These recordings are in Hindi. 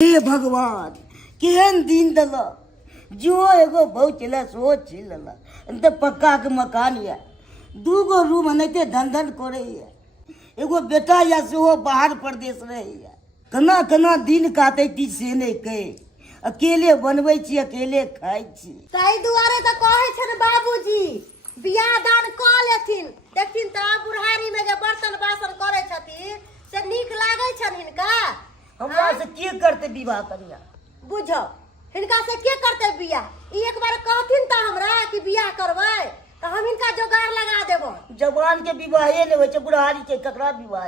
हे भगवान केहन दिन दल जो एगो बहु चला सो छिल तो पक्का के मकान या दूगो रूम अनते धन धन करे एगो बेटा या सेहो बाहर प्रदेश रहे कना कना दिन काटे ती से नहीं कहे अकेले बनबै छी अकेले खाइ छी ताई दुआरे त कहै छन बाबूजी बियाह दान क लेथिन देखथिन त बुढ़ारी में जे बर्तन बासन करे छथिन से नीक लागे छन हिनका हमरा से के करते विवाह करिया बुझो हिनका से के करते बियाह ई एक बार कहथिन त हमरा कि बियाह करबै त हम हिनका जोगाड़ लगा देबो जवान के विवाहे ने होय छै बुढ़ारी के ककरा विवाह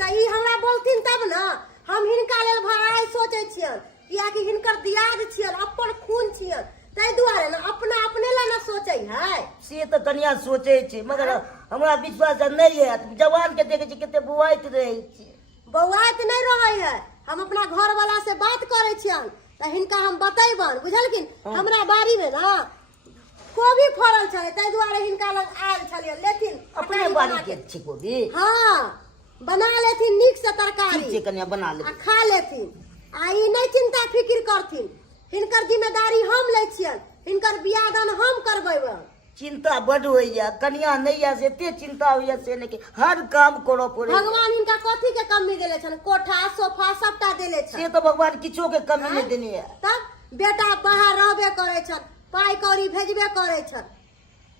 त ई हमरा बोलथिन तब न हम हिनका लेल भाई सोचे छियन कियाकि हिनकर दियाद छियन अपन खून छियन ताई दुआरे न अपना अपने ला न सोचै है से तो कनिया सोचे छै मगर हमरा विश्वास नहीं है जवान के देखे छी कते बुआइत रहे छी बौआइत नहीं रहे है हम अपना घर वाला से बात करे छियन त हिनका हम बतैबन बुझलखिन हमरा बाड़ी में ना कोबी फरल छले ताई दुआरे हिनका लग आयल छलिए लेकिन अपने बाड़ी के छी कोबी हां बना लेथिन नीक से तरकारी ठीक छै कन्या बना ले आ खा लेथिन आ ई नहीं चिंता फिक्र करथिन हिनकर जिम्मेदारी हम ले छियन हिनकर बियाह दान हम करबैबन चिंता बड़ होइया कन्या नहीं है से एते चिंता होइया से नहीं कि हर काम करो पड़े भगवान इनका कथी के कमी देले छन कोठा सोफा सबटा देले छन से तो भगवान किछो के कमी नहीं देने है तब बेटा बाहर रहबे करे छन पाई कौड़ी भेजबे करे छन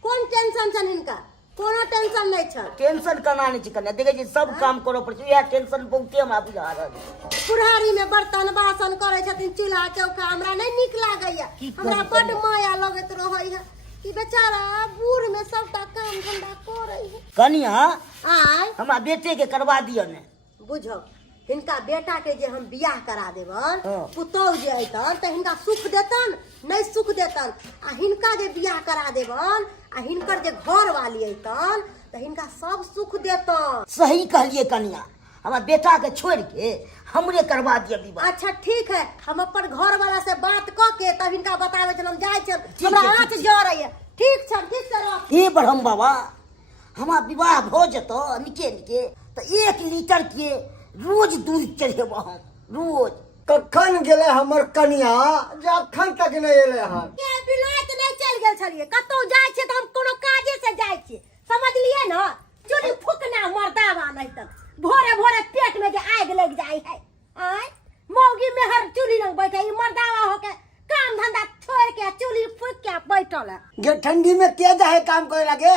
कोन टेंशन छन हिनका कोनो टेंशन नहीं छन टेंशन कना नहीं छी कन्या देखे छी सब काम करो पड़े यह टेंशन बहुते हमरा बुझा रहल बुढ़ारी में बर्तन बासन करे छथिन चूल्हा चौका हमरा नहीं नीक लागैया हमरा बड माया लगत रहै है कि बेचारा बूढ़ में सबटा काम धंधा करे है कन्या आय हमरा बेटे के करवा दियो ने बुझो हिनका बेटा के जे हम बियाह करा देबन पुतौह जे अइतन त हिनका सुख देतन नहीं सुख देतन आ हिनका जे बियाह करा देबन आ हिनकर जे घर वाली अइतन त हिनका सब सुख देतन सही कहलिए कन्या हमरा बेटा के छोड़ के हमरे करवा दिया विवाह अच्छा ठीक है हम अपन घर वाला से बात क के तब हिनका बतावे छन हम जाय छन ठीक हमरा है, आंच जरय ठीक छन ठीक से रह हे ब्रह्म बाबा हमारा विवाह हो जतो निके निके तो 1 लीटर के रोज दूध चढ़ेब हम रोज कखन गेले हमर कन्या जे अखन तक नहीं एले हन के बिलाइत नहीं चल गेल छलिए कतौ जाय छै त हम कोनो काजे से जाय छी समझलिए न चुरी फुकना मर्दावा नहीं त भोरे भोरे पेट में जे आग लग जाय है आय मौगी में हर चुली लग बैठे ई मर्दावा होके काम धंधा छोड़ के चुली फुक के बैठल है जे ठंडी में के जाए काम करे लगे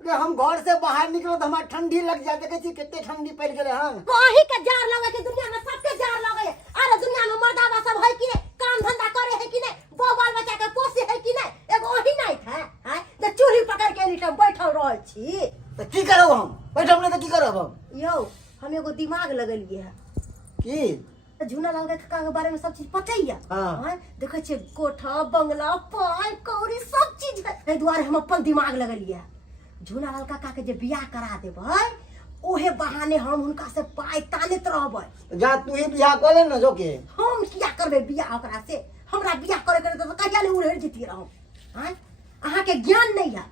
रे हम घर से बाहर निकलो तो हमार ठंडी लग जाए देखे छी कितने ठंडी पड़ गेले हन वही के जार लगे के दुनिया में सबके जार लगे अरे दुनिया में मर्दावा सब है कि नहीं काम धंधा करे है कि नहीं बो बाल बच्चा के पोसे है कि नहीं एगो वही नहीं था हैं जे चूल्ही पकड़ के एनी टाइम बैठल रह छी तो की करब हम बैठब नहीं तो की करब हम यो हम एगो दिमाग लगलिए है की झूना लाल काका के बारे में सब चीज पता ही है हां देखे छे कोठा बंगला पाई कौड़ी सब चीज है ए दुआरे हम अपन दिमाग लगलिए झूना लाल काका के जे बियाह करा देबै ओहे बहाने हम उनका से पाई तानत रहबै जा तू ही बियाह कर ले न जो के हम किया करबे बियाह ओकरा से हमरा बियाह करे करे तो कहिया ले उड़े जेती रहम हैं अहाँ के ज्ञान नहीं है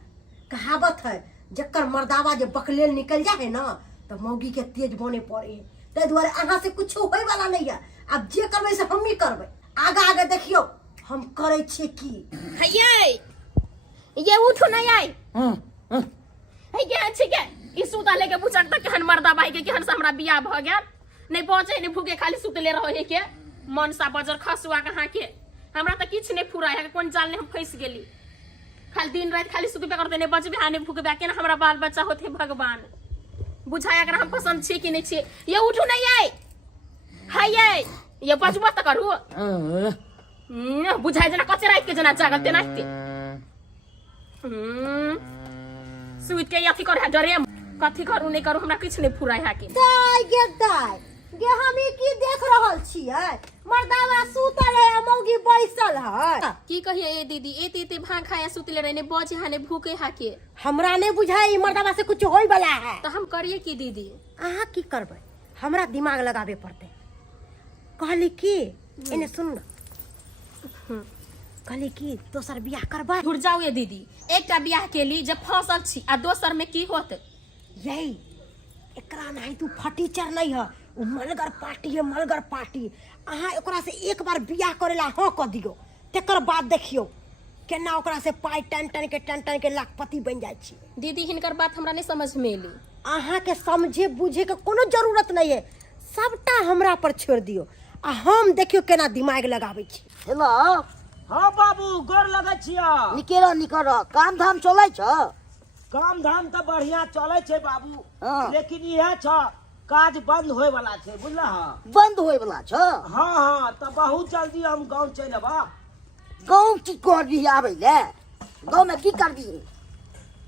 कहावत है जक्कर मर्दावा जे बकलेल निकल जाए ना तो मौगी के तेज बने पड़े ते दुआरे अहाँ से कुछ होय वाला नहीं है अब जे करबै से हम ही करबै आगा आगे देखियो हम करे छी की ये उठो नहीं आई है ये अच्छे के ई सूता लेके बुचक तक केहन मर्दा बाई के केहन से हमरा बियाह भ गेल नहीं पहुंचे नहीं भूखे खाली सुतले रहे के मन सा बजर खसुआ कहां के हमरा त किछ नहीं फुराय है कोन जाल ने हम फंस गेली खाली दिन रात खाली सुतबे करते नहीं बचबे हाने भूखबे केना हमरा बाल बच्चा होते भगवान बुझाय अगर हम पसंद छी कि नहीं छी ये उठो नहीं आई है ये बचबो त करू बुझाय जना कच्चे रात के जना जागल ते नाचते सुइत के अथी कर डरे कथी करू नहीं करू हमरा किछ नहीं फुराय है के दाई गे हम ई की देख रहल छियै मर्दावा सुतल है मौगी बैसल है की कहिए ए दीदी एते भांग खाया सुतले रहने बजे हाने भूखे हाके हमरा ने बुझाई मर्दावा से कुछ होय वाला है तो हम करिए की दीदी अहाँ की करबै हमरा दिमाग लगाबे पड़ते कहली की एने सुन कहली की दोसर बियाह करबै दूर जाओ ये दीदी एकटा बियाह के लिए जब फसल छी आ दोसर में की होत यही एकरा नहीं तू फटीचर नहीं है उ मलगर पार्टी है, मलगर पार्टी। अहाँ ओकरा से एक बार बियाह करेला हाँ कह दियो, तेकर बाद देखियो केना ओकरा से पाई टन टन के लाखपति बन जाय छी। दीदी हिनकर बात हमरा नहीं समझ में एली। अहाँ के समझे बुझे के कोनो जरूरत नहीं है, सबटा हमरा पर छोड़ दियो आ हम देखियो केना दिमाग लगाबै छी। हेलो हाँ बाबू गोर लगे छिया। निकर काम धाम चलै छ? काम धाम तो बढ़िया चले छे बाबू, हाँ। लेकिन यह छ काज बंद होए वाला छे, बुझला? बंद होए वाला छ? हाँ हाँ, तो बहुत जल्दी हम गाँव चल अबा। गाँव की कर दी आबै ले? गाँव में की कर दी?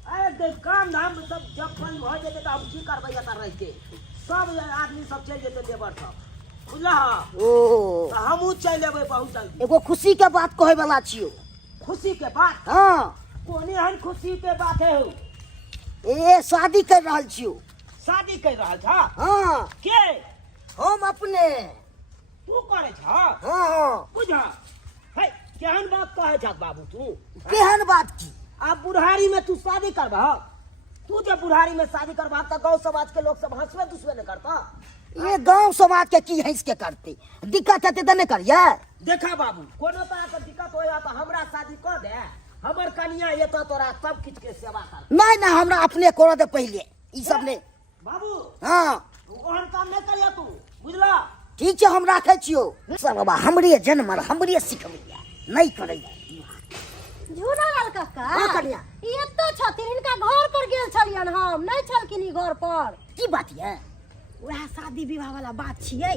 अरे देख काम धाम सब जब बंद हो जेते तो हम की करबै एता रह के? सब आदमी सब चल जेते लेबर सब, बुझला? ओ तो हमहू चल अबै बहुत जल्दी। एगो खुशी के बात कहे वाला छियो। खुशी के बात? हाँ कोनी हन खुशी के बात है हो? ए शादी कर रहल छियो। शादी कर रहा था? हाँ के? हम अपने। तू करे छा? हाँ बुझा है केहन बात कहे छा बाबू तू? केहन बात की? अब बुढ़ारी में तू शादी करबा? तू जब बुढ़ारी में शादी करबा तो गांव समाज के लोग सब हंसवे दुसवे न करता? ये गांव समाज के की हंस के करते? दिक्कत है तो नहीं करिए। देखा बाबू कोनो तरह का दिक्कत होया तो हमरा शादी कर दे, हमर कन्या ये तो तोरा सब किछ के सेवा कर। नहीं ना हमरा अपने करो दे पहले ई सब ने। बाबू हाँ ओहन काम नहीं करिया तू, बुझला? ठीक है हम राखे छियो। सरबा हमरे जन्म हमरे सिखबैया नहीं करैया। झूलालाल काका हाँ कन्या। ये तो छथिन, इनका घर पर गेल छलियन, हम नहीं छलकिन ई घर पर। की बात है? वह शादी विवाह वाला बात छियै।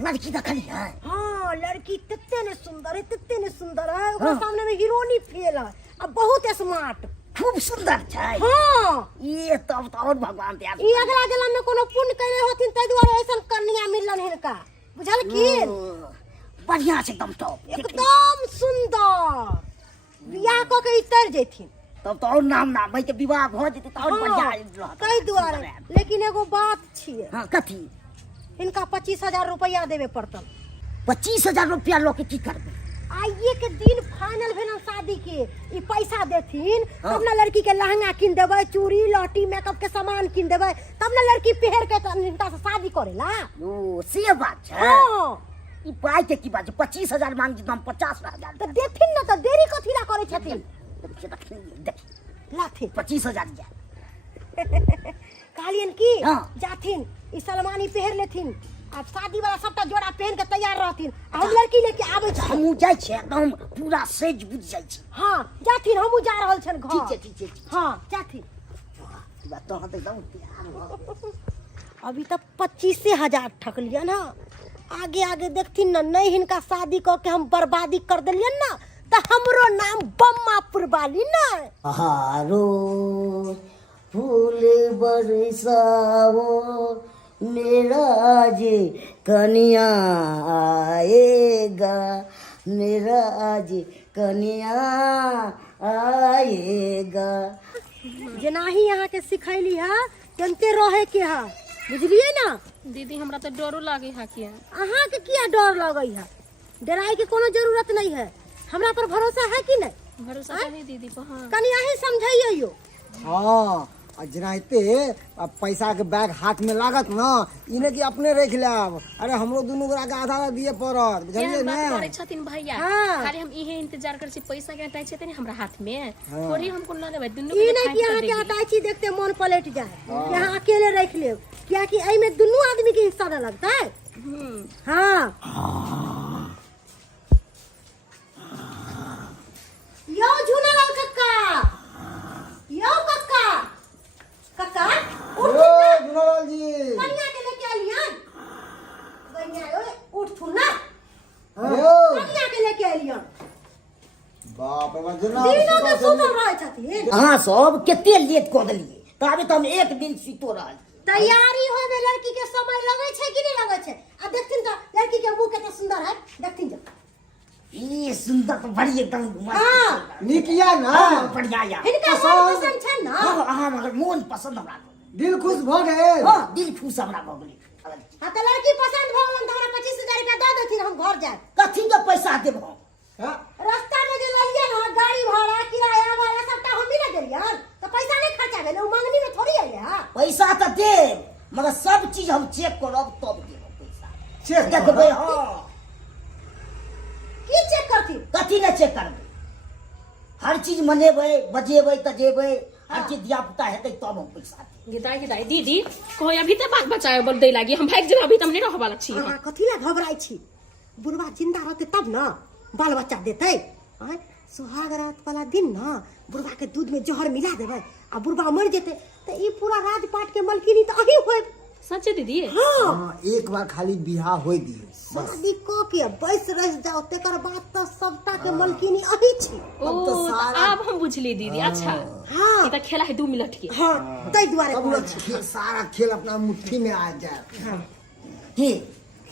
लड़की देखली है? हाँ लड़की तत्ते ने सुंदर है, तत्ते ने सुंदर है, ओकरा सामने में हीरोनी फेल है, अब बहुत स्मार्ट, खूब सुंदर छै। हाँ ये तब तो और भगवान दया। ई अगला जन्म में कोनो पुण्य करे होथिन तै दुआरे ऐसन कन्या मिललन हिनका, बुझल की? बढ़िया छै एकदम टॉप एकदम सुंदर, बियाह क के इतर जेथिन। तब तो और नाम भाई के विवाह भ जेते तो और बढ़िया रहत। तै दुआरे लेकिन एगो बात छियै। हाँ कथी? इनका 25,000 रुपया देवे पड़तन। 25,000 रुपया लो के की करबे? आइए के दिन फाइनल भेलन शादी के, ई पैसा देथिन तब ना लड़की के लहंगा किन देबै, चूड़ी लहठी मेकअप के सामान किन देबै, तब ना लड़की पहर के इनका से शादी करेला। ओ से बात छै। हाँ ई पाई के की बात छै? 25,000 मांग जे हम 50,000 तो देथिन ना, तो देरी कथी ला करे छथिन? देख लाथिन 25,000 जा। कहलियन की हाँ। जाथिन ई सलमानी पहर लेथिन, अब शादी वाला सबटा जोड़ा पहन के तैयार रहथिन, आ हम लड़की लेके आबै छी। हमू जाय छै एकदम पूरा सेज बुझ जाय छै। हाँ जाथिन, हमहू जा रहल छन घर। ठीक छै ठीक छै ठीक छै। हाँ जाथिन। ई बात तो हम एकदम तैयार भ। अभी तक 25,000 ठकलियन ना, आगे आगे देखथिन ना, नहीं हिनका शादी क के हम बर्बादी कर देलियन ना तो हमरो नाम बम्मापुर वाली ना। हारो फूल बरसाओ मेरा जे कन्या आएगा, मेरा जे कन्या आएगा। जेनाही यहाँ के सिखैली है तेनते रहे के है, बुझलिए ना? दीदी हमरा तो डरो लागे है कि अहाँ के किया डर लगई है? डराई के कोनो जरूरत नहीं है, हमरा पर भरोसा है कि नहीं? भरोसा है दीदी पर। हाँ कनी अही समझाइयो। हाँ जनाते अब पैसा के बैग हाथ में लागत ना, इने की अपने रख लेब। अरे हमरो दुनू गोरा के आधा आधा दिए पड़त, बुझलिए केहन ना? बात करे छथिन भैया। हाँ। खाली हम इहे इंतजार करे छी पैसा के हटाई छथिन हमरा हाथ में, थोड़ी हमको ना देबै दुन्नु ई के नहीं कि यहाँ के हटाई देखते मन पलट जाए, यहाँ अकेले रख ले, क्या कि एहि में दुनू आदमी के हिस्सा न लगता है। हाँ यो झूलालाल कक्का, यो कक्का, कक्का उठ ओ जुनालाल जी, कन्या के लेके आलियन। गैया ओए उठ थू ना, हेलो कन्या के लेके आलियन। बाप रे बाप दिनों के जुनालाल सुतल रहे छथिन। अहाँ सब केते लेट कऽ देलियै, ताबे तऽ हम एक दिन सुतो रहल। तैयारी होय में लड़की के समय लगे छै कि नहीं लगे छै? आ देखथिन तो लड़की के मुंह केते सुंदर है, देखथिन जब। ई सुंदर तो बड़ी एकदम हाँ। निकिया ना, हाँ बढ़िया या। हिनका मन पसंद छै ना? हाँ अहाँ मगर मोन पसंद हमरा। दिल खुश भ गेल। हाँ दिल खुश हमरा भऽ गेलै। हाँ तो लड़की पसंद भ गेलन तो हमरा 25,000 रुपया दे देथिन, हम घर जाए। कथी के पैसा देब हम? हाँ? रास्ता में जे ललिए ना गाड़ी भाड़ा किराया वाला सबटा हम ही ना देलियन, तो पैसा नहीं खर्चा भेल, उ मंगनी में थोड़ी आइले। हां पैसा तऽ देब मगर सब चीज हम चेक करब तब देब। चेक देखबै हाँ की चेक करती कथी ने चेक करबै हर चीज मनेबै बजेबै तजेबै हर चीज धिया पुता हेतै तब हम पैसा देब गिदाई गिदाई दीदी कहो अभी ते बात बचाए बोल दे लागी हम भाग जेबे अभी तम नहीं रह वाला छी अहाँ कथी ला घबराई छी बुढ़वा जिंदा रहते तब ना बाल बच्चा देते आय सुहाग रात वाला दिन ना बुढ़वा के दूध में जहर मिला देबै आ बुढ़वा मर जेते तो ई पूरा राजपाट के मलकिनी तो अही होय सच्चे दीदी हाँ हाँ एक बार खाली बिहा होई दियो शादी को के बैस रह जाओ तेकर बाद तो सबटा के मलकिनी अही छी ओ तो सारा- अब हम बुझली दीदी अच्छा हाँ ई त खेला है 2 मिनट के हाँ तै दुआरे तब कहै ना छी सारा खेल अपना मुट्ठी में आ जाए की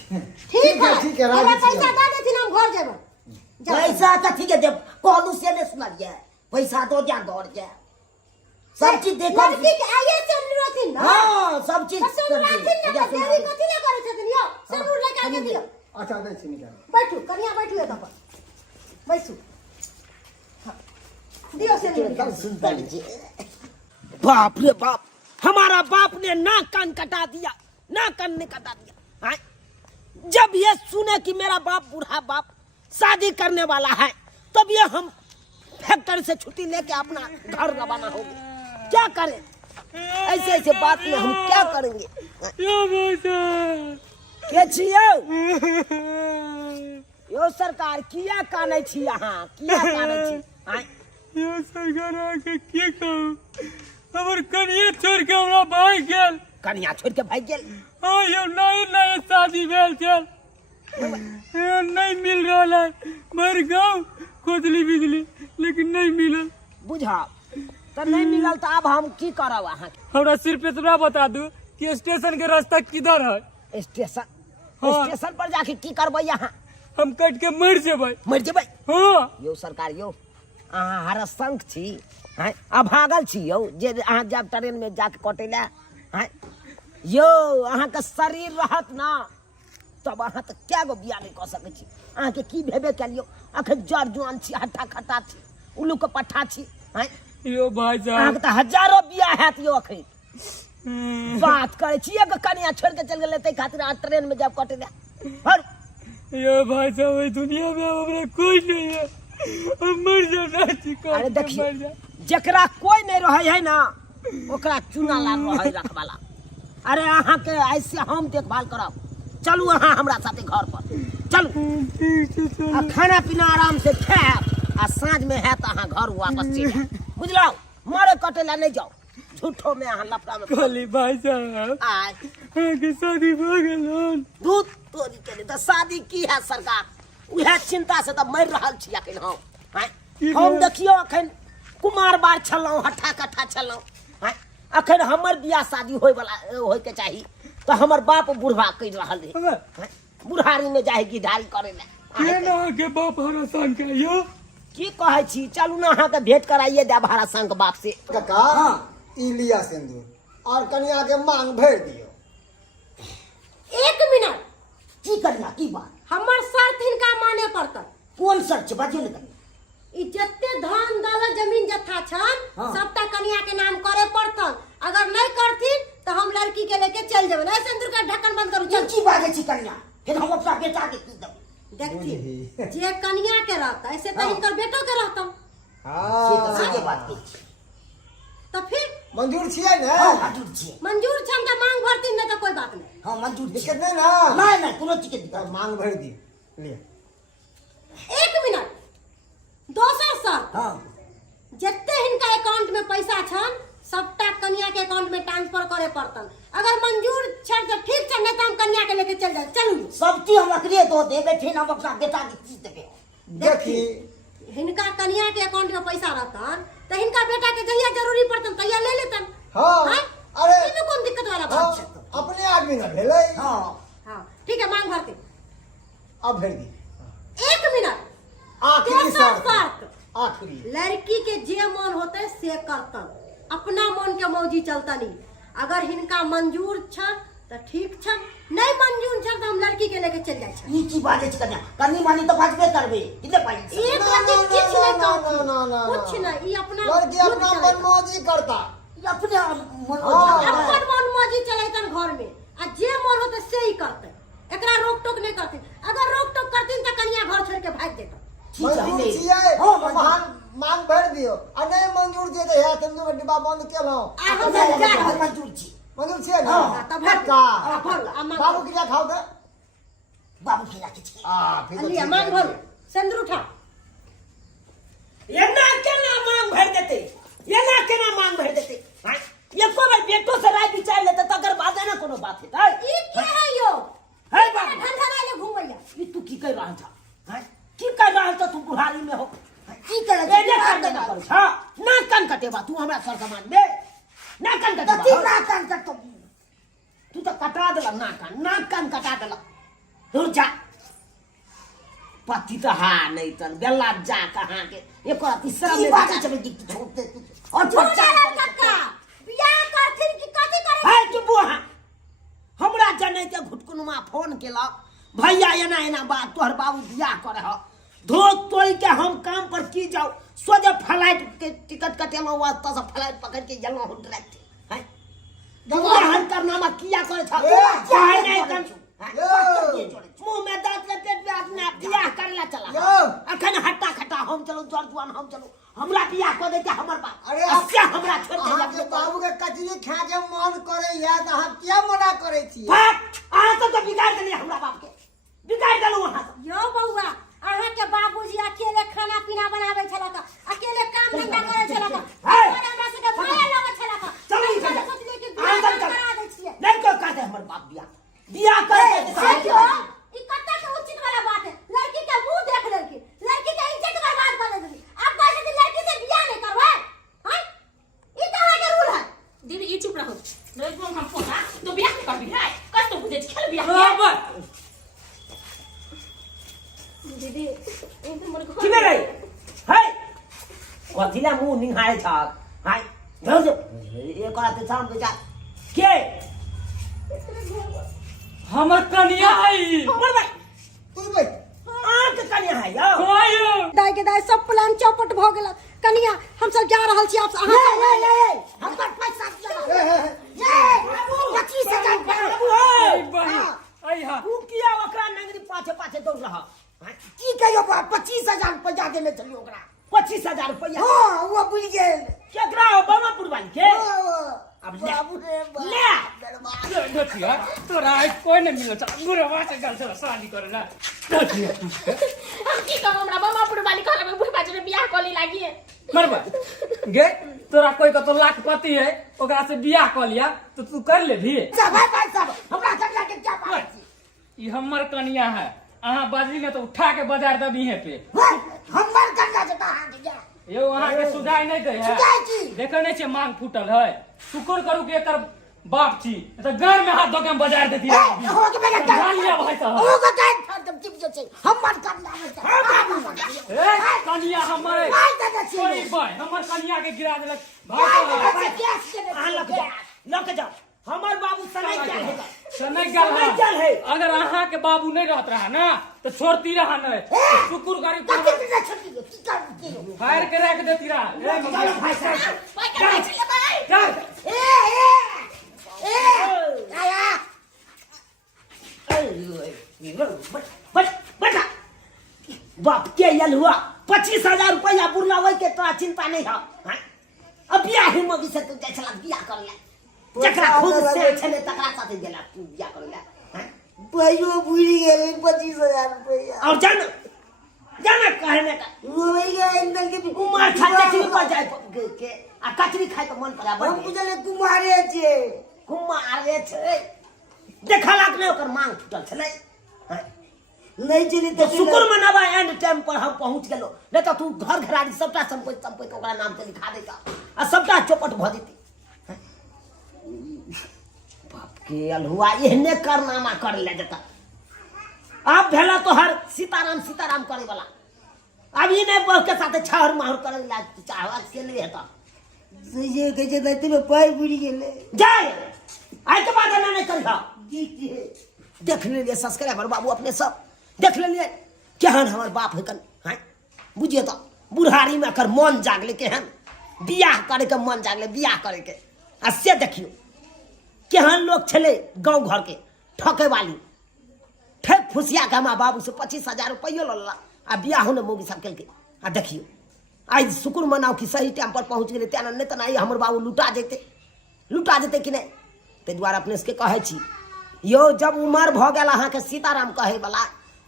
ठीक है ठीक है, राजी हमरा छी पैसा दे देथिन हम घर जेबै पैसा कथी के देब कहलू से ने सुनलियै पैसा दो जा घर जा सब चीज देखो लड़की के आइए से अनुरोधिन ना हाँ सब चीज तो अनुरोधिन ना तो देवी कथी ला करै छथिन यो सनुर लेके आके दियो अच्छा दै छी निकाल बैठू कनिया बैठू एतऽ पर बैसू हाँ, दियो से एकदम सुंदर जी बाप रे बाप हमारा बाप ने नाक कान कटा दिया नाक कान ने कटा दिया हाँ? जब ये सुने कि मेरा बाप बूढ़ा बाप शादी करने वाला है तब ये हम फैक्ट्री से छुट्टी लेके अपना घर रवाना हो गए क्या करें ऐसे ऐसे बात में हम क्या करेंगे के छियो यो सरकार किया काने छी यहाँ किया काने छी हाँ? यो सरकार आके के कहू हमर कनिया छोड़ के हमरा भाग गेल कन्या छोड़ के भाग गेल हाँ यो नए नए शादी भेल छल यो नहीं मिल रहा है मर गाँव खोजली बिजली लेकिन नहीं मिलल बुझा तो नहीं मिलल तो अब हम की करब अहाँ हमरा सिर्फ इतना बता दू कि स्टेशन के रास्ता किधर है स्टेशन हाँ। स्टेशन पर जाके की करबै यहाँ हम कट के मर जेबै मर जेबै हाँ यौ सरकार यौ अहाँ हरसंख छी हैं अभागल छी यौ जे अहाँ जब ट्रेन में जाके कटे ला हैं यौ अहाँके शरीर रहत ना तब अहाँ तऽ क्या गो बिया नहीं कऽ सकै छी अहाँके की भेबे कलियो अखन जड़ जुआन छी हट्ठा खट्टा छी उल्लू के पट्ठा छी हैं यो भाई अहाँके साहब तऽ हजारों बिया हैत यौ अखन बात करे छी एगो कनिया छोड़ के चल गेलै तै खातिर अहाँ ट्रेन में जब कटे ला हर यो भाई साहब इस दुनिया में हमरा कोई नहीं है हम मर जाना छी अरे देखिए जकरा कोई नहीं रहे है ना ओकरा चुना ला रहे रखवाला अरे अहाँ के ऐसे हम देखभाल करब चलू अहाँ हमरा साथे घर पर चलू आ खाना पीना आराम से खाएब आ साँझ में है तो अहाँ घर वापस चलि आएब बुझलौ मरे कटे ला नहीं जाओ झूठो में अहाँ लफड़ा में खाली भाई साहब आय आगे शादी हो गेल दूध तोरी के लिए तो शादी की है सरकार उहे चिंता से तो मर रहल छी अखन हम हैं? हम देखियो अखन कुमार बार छलौं हट्ठा कट्ठा छलौं हैं? अखन हमर बियाह शादी होय वाला होय के चाही तो हमर बाप बुढ़वा कहि रहल है हैं? बुढ़ारी में जाए गिधारी करे ले केना के बाप हरा सान के यो की कहै छी चलू ना अहाँ के भेंट कराइए दे भाड़ा संग बाप से काका ई लिया सिंदूर और कनिया के मांग भर दियो 1 मिनट की करना की बात हमर शर्त हिनका माने पड़तन कोन सच बाजियो ने कनी ई जत्ते धन दौलत जमीन जत्था छन हाँ। सबटा कनिया के नाम करे पड़तन अगर नहीं करथिन तो हम लड़की के लेके चल जेबै नहीं सिंदूर का ढक्कन बंद करू चल की बाजे छी कन्या फिर हम अपना बेटा के की देब देखती जे कनिया के रहता ऐसे तो इनकर बेटो के रहता से तो सही हाँ बात की तो फिर मंजूर छियै ने हां मंजूर छी मंजूर छन तो मांग भरतीन नहीं तो कोई बात नहीं हां मंजूर छी दिक्कत नहीं ना नहीं नहीं कोनो चीज के तो दिक्कत मांग भर दी ले 1 मिनट दोसर शर्त हां जत्ते हिनका अकाउंट में पैसा छन सबटा कन्या के अकाउंट में ट्रांसफर करे पड़तन अगर मंजूर छन तो ठीक छन नहीं तो हम कन्या के लेके चल जाए चलू सब चीज हम अकरे दो देबे फिर हम अपना बेटा के चीज देबे देखी हिनका कन्या के अकाउंट में पैसा रहतन तो हिनका बेटा के जहिया जरूरी पड़तन तहिया ले लेतन हाँ हैं? अरे इमे कौन दिक्कत वाला हाँ, बात छै अपने आदमी ना भेलै हां हां ठीक है मांग भरते अब भर दी 1 मिनट आखिरी तेसर शर्त शर्त आखिरी लड़की के जे मन होते से करतन अपना मन के मौजी चलतनी अगर हिनका मंजूर छन तो ठीक छन नहीं मंजूर छन तो हम लड़की के लेके चल जाए छन ई की बाजे छी कन्या कन्नी मानी तो बाजबे करबे कितने पाई एक ना, लड़की ना, किछ ना, नहीं ना, कहती ना, ना, कुछ ना। नहीं ये अपना लड़की खुद अपना चलेतन। मनमौजी करता अपने मन हाँ। अपन मन मौजी चलेतन घर में आ जे मन होते से ही करते एकरा रोक टोक नहीं करती। अगर रोक टोक करती तो कन्या घर छोड़ के भाग देता। मंजूर छियै महान मांग भर दियो आ नहीं मंजूर जे है सिंदूर के डिब्बा बंद केलो आ हम जा रहल मंजूर छी मंजूर छियै ना तब पक्का भर अम्मा बाबू के खाओ दे बाबू खिला के छी फिर तो अली ठीक मांग है। भर सिंदूर उठा। ये ना केना मांग भर देते, ये ना केना मांग भर देते। हैं? ये को भाई बेटो से राय विचार लेते तकर बाद ना कोनो बात है। ई के है यो? है बाबू ठंडा ले घुमैया। ये तू की कर रहा था? हैं? की कर रहा था तू बुढ़ारी में हो? की करे ये ना कर देना करो। हां, ना कन कटेबा तू हमरा सर सामान दे। ना कन कथी कटेबा। ना कर तो तू तो कटा देला ना कन कटा देला। दूर जा। पति तो हा नहीं तन बेला जा कहां के एक तीसरा की में बात चले दी छोड़ दे और छोड़ छोटा कक्का बियाह करथिन कि कथी करे? है कि बुआ हमरा जने के घुटकुनमा फोन केलक भैया एना एना बात तोहर बाबू बियाह करे ह धो तोड़ के हम काम पर की जाओ सोजे फ्लाइट के टिकट कटेलो वास्ता से फ्लाइट पकड़ के गेलो हम डायरेक्ट है बियाह करनामा किया करे था चाहे नहीं कर मुंह में दांत लपेट के अपना बियाह करला चला अखन हट्टा खट्टा हम चलो जर जुआन हम चलो हमरा बियाह कर दे के हमर बाप अरे क्या हमरा छोड़ के अहाँ के जाके बाबू के कचरी खा के मन करे या त हम क्या मना करे छी भाग आ तो बिगाड़ देलिए हमरा बाप के बिगाड़ देलू वहां से यो बउआ अहाँ के बाबूजी अकेले खाना पीना बनावे छला का अकेले काम धंधा करे छला का और हमरा से के भय लगे छला का चलो ई चलो सोचले कि बियाह करा दे छिए। नहीं को कर दे हमर बाप बियाह कर देखियो ई कत्ता के उचित वाला बात है। लड़की के मुंह देख लड़की के इज्जत बर्बाद कर देली। अब कहै छै लड़की से बियाह नहीं करबै हैं? ई तो आगे रूल है। दीदी ये चुप रहो। नहीं तो हम फोना तो बियाह कर भी है। कस तो बुझे खेल बियाह। बराबर दीदी एकदम मोर की में रही है कथिला मुंह निहारे था हाय धर एक रात शाम के जा के हमर कन्या है बोल भाई तू भाई आंख कन्या है यो कोयो दाई के दाई सब प्लान चौपट भ गेल। कनिया हम सब जा रहल छी। आप अहाँ हमर पैसा बाबू 25,000 बाबू है बहिन आई हा तू किया ओकरा नंगरी पाछे पाछे दौड़ रहा की कहियो 25,000 रुपया देने चलियो ओकरा 25,000 रुपया हां वो बुझ गेल केकरा हो बामापुर वाली के अब ले बाबू रे ले बर्बाद देखिया तोरा आज कोई नहीं मिलो चल गुरवा से गल से शादी करे ना देखिया हम की कहब हमरा बामापुर वाली कहले में बुढ़ बाजे बियाह कली लागी है। मरबा गे तोरा कोई का तो लाखपति है ओकरा से बियाह कर लिया तो तू कर ले भी सब भाई सब हमरा कन्या के क्या बात ई हमर कन्या है अहाँ बाजरी ने तो उठा के बाजार दबी है पे है हमर कन्या के कहां के जा यो अहाँ के सुधाई नहीं दे है सुधाई की? देखे नहीं छे मांग फूटल है शुक्र करू के एकर बाप छी तो घर में हाथ धो के हम बाजार देती रही हो के बेटा ध्यान लिया भाई साहब हो के कान फाड़ दम टिप जे छै हमर कन्या में ए कन्या हमर है मार दे छी कोई भाई हमर कन्या के गिरा देलक भाग केस के आ लक जा हमर बाबू सनक जा है समय सनक जा है अगर अहाँ के बाबू नहीं रहत रहा ना तो छोड़ती रहा नहीं शुक्र करी कथि से छटी की कर के फायर के रख देती रहा ए मम्मी भाई साहब भाई कर चले भाई। चल आया बेटा बाप के यल हुआ 25,000 रुपया बुलावे के तोरा चिंता नहीं है अब बियाह ही मगी से तू चला बियाह कर ले जकरा खुद से छले तकरा साथे गेला तू बियाह कर ले हैं पैसो बुझी गेल 25,000 रुपया और जाना कहने का रोई गए इंदल के उमर छाते छी पर जाए के आ कचरी खाए तो मन पड़ा हम बन बुझले कुमारे छे कुमारे छै देखलक नहीं ओकर मांग फुटल छलै हैं नहीं चली तो तो शुक्र मनावा एंड टाइम पर हम पहुंच गेलो नहीं तो तू घर घराड़ी सबटा संपत्ति ओकरा नाम से लिखा देता आ सबटा चौपट भ देती हैं? बाप के अलहुआ एहने करनामा कर ले जता अब भेला तो हर सीताराम करे वाला अब ई नहीं बह के साथे छहर माहर करे ला चाहवा से नहीं हेता ये कहे दैते में पाई बुझी गेले जाए आई के बाद ना नहीं करहा देख ले सब्सक्राइबर बाबू अपने सब देख ले केहन हमर बाप है कन हैं बुझिए तो बुढ़ारी में कर मन जागले केहन बियाह करे के मन जागले बियाह करे के आ से देखियो केहन लोग छले गांव घर के ठके वाली फेर फुसिया के हमारा बाबू से 25,000 रुपये लल्ला आ बियाह ने मौगी सब केलकै आ देखियो आज शुक्र मनाओ कि सही टाइम पर पहुँच गेलै तेना नहीं तो नहीं हमर बाबू लुटा जेतै कि नहीं। ताहि दुआरे अपने सबके कहै छी यो जब उमर भऽ गेल अहाँके सीताराम कहै वाला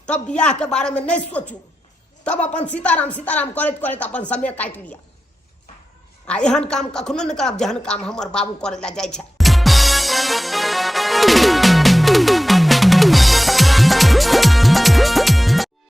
तब बियाह के बारे में नहीं सोचू, तब अपन सीताराम करैत करैत अपन समय काटि लिया। आ एहन काम कखनो नहीं करब जेहन काम हमर बाबू करे ला जाइ छै।